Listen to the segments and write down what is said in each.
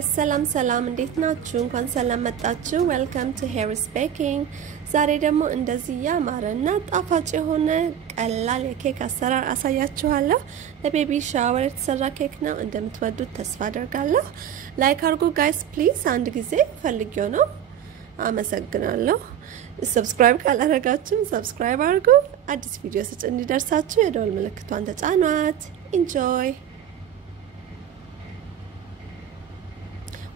guys, ሰላም እንዴት ናችሁ? እንኳን ሰላም መጣችሁ። Welcome to Harris Baking. ዛሬ ደግሞ እንደዚህ ያማረና ጣፋጭ የሆነ ቀላል የኬክ አሰራር አሳያችኋለሁ። ለቤቢ ሻወር የተሰራ ኬክ ነው። እንደምትወዱት ተስፋ አደርጋለሁ። ላይክ አድርጉ guys please። አንድ ጊዜ ፈልጊው ነው። አመሰግናለሁ። ሰብስክራይብ ካላደረጋችሁ ሰብስክራይብ አድርጉ። አዲስ ቪዲዮ ስጭ እንዲደርሳችሁ የደወል ምልክቷን ተጫኗት። Enjoy.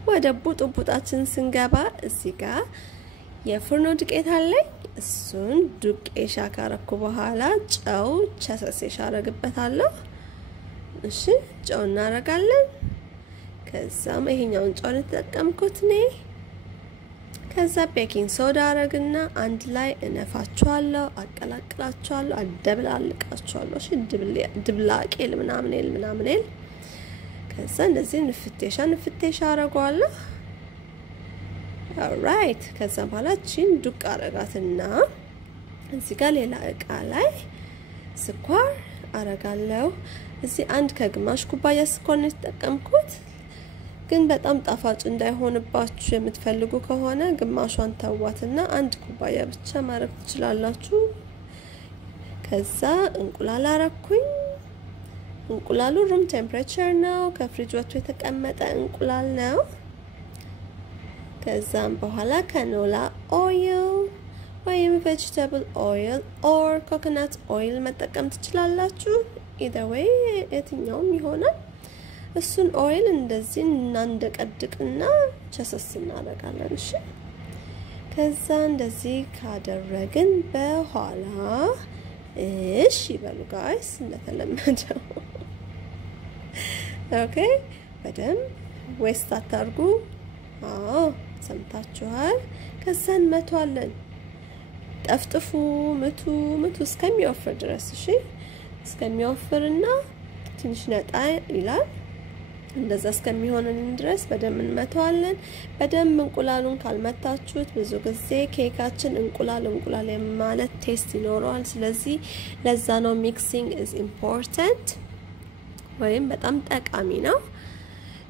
ወደ ቡጣችን ስንገባ እዚህ ጋር የፍርኖ ዱቄት አለኝ። እሱን ዱቄሻ ካረኩ በኋላ ጨው ቸሰሴሻ አረግበታለሁ። እሺ ጨው እናረጋለን። ከዛም ይሄኛውን ጨው ተጠቀምኩት ነኝ። ከዛ ቤኪንግ ሶዳ አረግና አንድ ላይ እነፋቸዋለሁ፣ አቀላቅላቸዋለሁ፣ አደብላልቃቸዋለሁ። እሺ ድብላቄል ምናምን ከዛ እንደዚህ ንፍቴሻ አረጋለሁ። alright ከዛ በኋላ ቺን ዱቅ አረጋትና እዚህ ጋር ሌላ እቃ ላይ ስኳር አረጋለሁ። እዚህ አንድ ከግማሽ ኩባያ ስኳር ነው ተጠቀምኩት። ግን በጣም ጣፋጭ እንዳይሆንባችሁ የምትፈልጉ ከሆነ ግማሿን ተዋትና አንድ ኩባያ ብቻ ማረግ ትችላላችሁ። ከዛ እንቁላል አረኩኝ። እንቁላሉ room temperature ነው። ከፍሪጅ ወጥተው የተቀመጠ እንቁላል ነው። ከዛም በኋላ ካኖላ oil ወይም vegetable oil or coconut oil መጠቀም ትችላላችሁ። either way የትኛውም ይሆናል። እሱን oil እንደዚህ እናንደቀድቅና ቸሰስ እናደርጋለን። እሺ ከዛ እንደዚህ ካደረግን በኋላ እሺ በሉ ጋይስ እንደተለመደው ኦኬ በደም ዌስት አታርጉ። ሰምታችኋል። ከዛን መቷለን። ጠፍጥፉ ምቱ እስከሚወፍር ድረስ እሺ እስከሚወፍርና ትንሽ ነጣ ይላል። እንደዛ እስከሚሆንን ድረስ በደም እንመታዋለን። በደም እንቁላሉን ካልመታችሁት ብዙ ጊዜ ኬካችን እንቁላል የማለት ቴስት ይኖረዋል። ስለዚህ ለዛ ነው ሚክሲንግ is important ወይም በጣም ጠቃሚ ነው።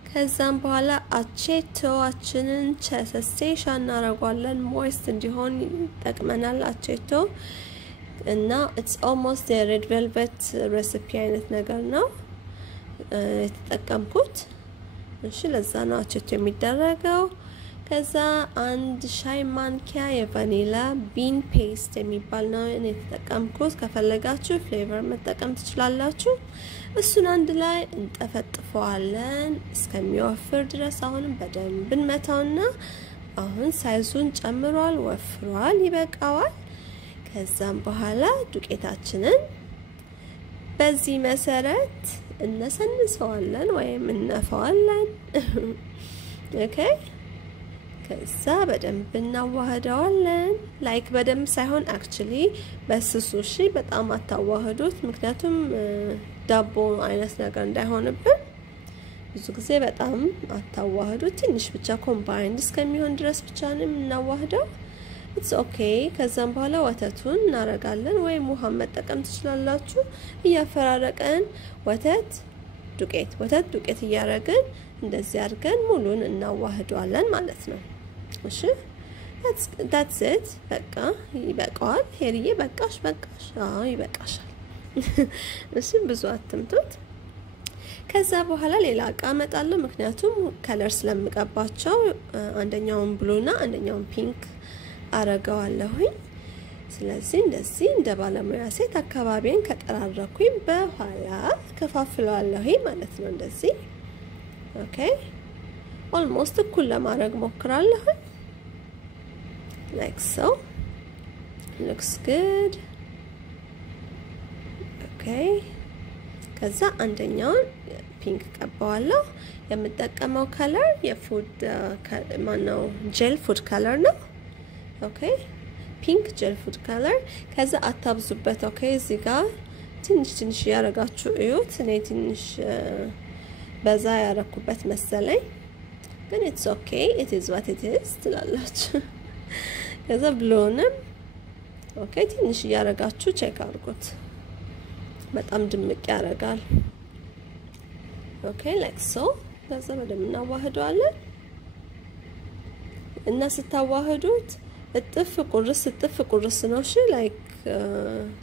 ከዛም በኋላ አቼቶአችንን ቸሰሴሻ እናረጋለን። ሞይስት እንዲሆን ይጠቅመናል አቼቶ እና it's almost a red velvet recipe አይነት ነገር ነው የተጠቀምኩት። እሺ ለዛ ነው አቼቶ የሚደረገው። ከዛ አንድ ሻይ ማንኪያ የቫኒላ ቢን ፔስት የሚባል ነው የተጠቀምኩት። ከፈለጋችሁ ፍሌቨር መጠቀም ትችላላችሁ። እሱን አንድ ላይ እንጠፈጥፈዋለን እስከሚወፍር ድረስ። አሁንም በደንብ እንመታውና አሁን ሳይዙን ጨምሯል፣ ወፍሯል፣ ይበቃዋል። ከዛም በኋላ ዱቄታችንን በዚህ መሰረት እነሰንሰዋለን ወይም እንነፋዋለን። ኦኬ ከዛ በደንብ እናዋህደዋለን። ላይክ በደንብ ሳይሆን አክቹሊ በስሱ እሺ በጣም አታዋህዱት። ምክንያቱም ዳቦ አይነት ነገር እንዳይሆንብን ብዙ ጊዜ በጣም አታዋህዱት። ትንሽ ብቻ ኮምባይንድ እስከሚሆን ድረስ ብቻ ነው እናዋህደው። it's okay ከዛም በኋላ ወተቱን እናረጋለን ወይም ውሃ መጠቀም ትችላላችሁ። እያፈራረቀን ወተት ዱቄት እያረግን እንደዚህ አድርገን ሙሉን እናዋህደዋለን ማለት ነው። እሺ that's it በቃ ይበቃዋል። ሄሪዬ በቃሽ ይበቃሻል። እሺ ብዙ አትምጡት። ከዛ በኋላ ሌላ እቃ አመጣለሁ። ምክንያቱም ከለር ስለምቀባቸው አንደኛውን ብሉና አንደኛውን ፒንክ አረጋዋለሁኝ። ስለዚህ እንደዚህ እንደ ባለሙያ ሴት አካባቢን ከጠራረኩኝ በኋላ ከፋፍለዋለሁ ማለት ነው። እንደዚህ ኦኬ ኦልሞስት እኩል ለማድረግ ሞክራለሁ። like so looks good okay ከዛ አንደኛውን ፒንክ ቀባዋለሁ። የምጠቀመው ከለር የፉድ ማነው ጄል ፉድ ከለር ነው። ኦኬ ፒንክ ጄል ፉድ ከለር። ከዛ አታብዙበት። ኦኬ እዚህ ጋር ትንሽ ያረጋችሁ እዩት። እኔ ትንሽ በዛ ያረኩበት መሰለኝ ግን it's okay it is what it is ትላላችሁ። ከዛ ብሎንም ኦኬ ትንሽ ያረጋችሁ ቼክ አድርጉት። በጣም ድምቅ ያረጋል። Okay, like so. That's the way we now wahed እና ስታዋህዱት እጥፍ ቁርስ ነው እሺ ላይክ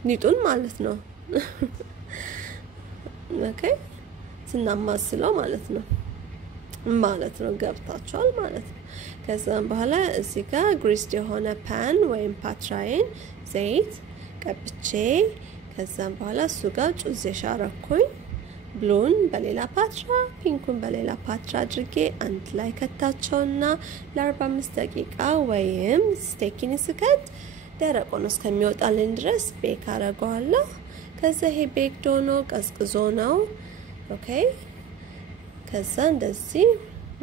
ሊጡን ማለት ነው ኦኬ ስናማስለው ማለት ነው ገብታችኋል ማለት ነው ከዛም በኋላ እዚህ ጋር ግሪስድ የሆነ ፓን ወይም ፓትራይን ዘይት ቀብቼ ከዛም በኋላ እሱ ጋር ጩዜ ሻረኩኝ ብሉን በሌላ ፓትራ ፒንኩን በሌላ ፓትራ አድርጌ አንድ ላይ ከታቸውና ለ45 ደቂቃ ወይም ስቴኪን ስከት ደረቅ ሆኖ እስከሚወጣልኝ ድረስ ቤክ አረጋለሁ ከዛ ይሄ ቤክ ዶኖ ቀዝቅዞ ነው ኦኬ ከዛ እንደዚህ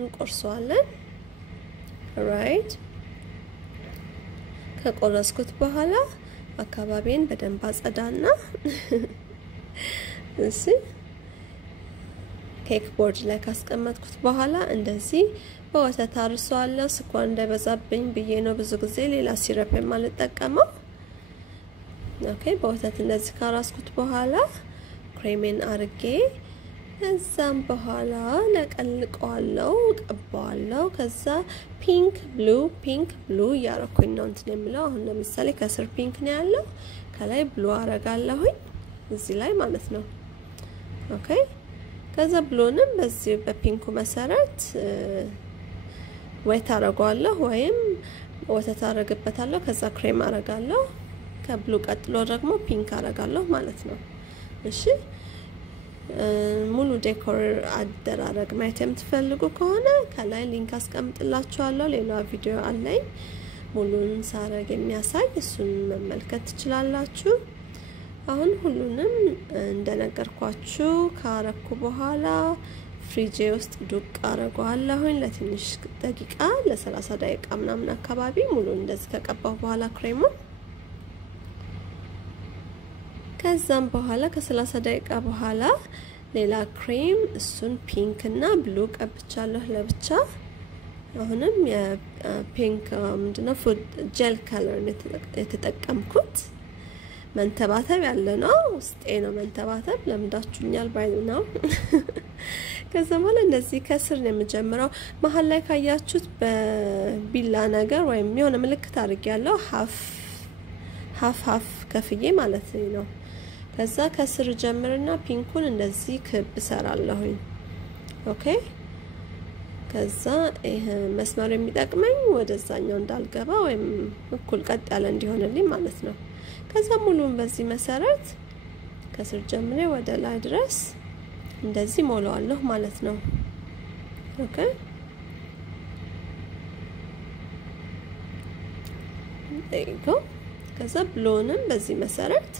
እንቆርሰዋለን ራይት ከቆረስኩት በኋላ አካባቢን በደንብ አጸዳና እሺ ኬክ ቦርድ ላይ ካስቀመጥኩት በኋላ እንደዚህ በወተት አርሰዋለሁ ስኳር እንዳይበዛብኝ ብዬ ነው ብዙ ጊዜ ሌላ ሲረፕ የማልጠቀመው ኦኬ በወተት እንደዚህ ካራስኩት በኋላ ክሬሜን አርጌ ከዛም በኋላ ለቀልቀዋለሁ ቀባዋለሁ ከዛ ፒንክ ብሉ ያረኩኝ ነው እንትን የምለው አሁን ለምሳሌ ከስር ፒንክ ነው ያለው ከላይ ብሉ አረጋለሁኝ እዚህ ላይ ማለት ነው ኦኬ ከዛ ብሉንም በዚህ በፒንኩ መሰረት ወይት አረጋለሁ ወይም ወተት አረግበታለሁ ከዛ ክሬም አረጋለሁ ከብሉ ቀጥሎ ደግሞ ፒንክ አረጋለሁ ማለት ነው እሺ ሙሉ ዴኮር አደራረግ ማየት የምትፈልጉ ከሆነ ከላይ ሊንክ አስቀምጥላችኋለሁ ሌላ ቪዲዮ አለኝ ሙሉን ሳረግ የሚያሳይ እሱን መመልከት ትችላላችሁ አሁን ሁሉንም እንደነገርኳችሁ ካረኩ በኋላ ፍሪጅ ውስጥ ዱቅ አረጋለሁኝ ለትንሽ ደቂቃ ለ30 ደቂቃ ምናምን አካባቢ ሙሉ እንደዚህ ከቀባው በኋላ ክሬሙ ከዛም በኋላ ከ30 ደቂቃ በኋላ ሌላ ክሬም እሱን ፒንክ እና ብሉ ቀብቻለሁ ለብቻ አሁንም የፒንክ ምንድነው ፉድ ጀል ከለር የተጠቀምኩት መንተባተብ ያለ ነው ውስጤ ነው መንተባተብ ለምዳችሁኛል ባይ ነው ከዛ ማለት እንደዚህ ከስር ነው የምጀምረው መሃል ላይ ካያችሁት በቢላ ነገር ወይም የሆነ ምልክት አድርጌያለሁ ሀፍ ከፍዬ ማለት ነው ከዛ ከስር ጀምርና ፒንኩን እንደዚህ ክብ ሰራለሁኝ ኦኬ ከዛ ይሄ መስመር የሚጠቅመኝ ወደዛኛው እንዳልገባ ወይም እኩል ቀጥ ያለ እንዲሆንልኝ ማለት ነው ከዛ ሙሉን በዚህ መሰረት ከስር ጀምሬ ወደ ላይ ድረስ እንደዚህ ሞላዋለሁ ማለት ነው ኦኬ there ከዛ ብሎንም በዚህ መሰረት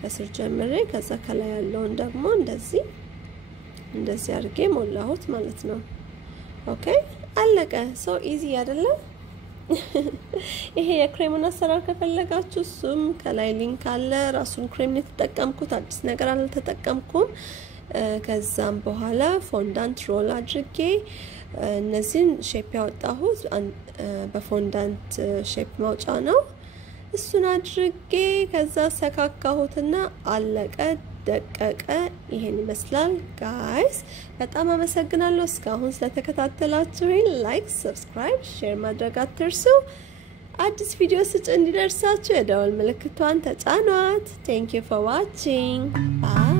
ከስር ጀምሬ ከዛ ከላይ ያለውን ደግሞ እንደዚህ አድርጌ ሞላሁት ማለት ነው ኦኬ አለቀ ሶ ኢዚ አይደለ ይሄ የክሬሙን አሰራር ከፈለጋችሁ እሱም ከላይ ሊንክ አለ ራሱን ክሬም የተጠቀምኩት አዲስ ነገር አልተጠቀምኩም ከዛም በኋላ ፎንዳንት ሮል አድርጌ እነዚህን ሼፕ ያወጣሁት በፎንዳንት ሼፕ ማውጫ ነው እሱን አድርጌ ከዛ ሰካካሁትና አለቀ ደቀቀ ይሄን ይመስላል ጋይስ በጣም አመሰግናለሁ እስካሁን ስለተከታተላችሁኝ ላይክ ሰብስክራይብ ሼር ማድረግ አትርሱ አዲስ ቪዲዮ ስጭ እንዲደርሳችሁ የደወል ምልክቷን ተጫኗት thank you for watching bye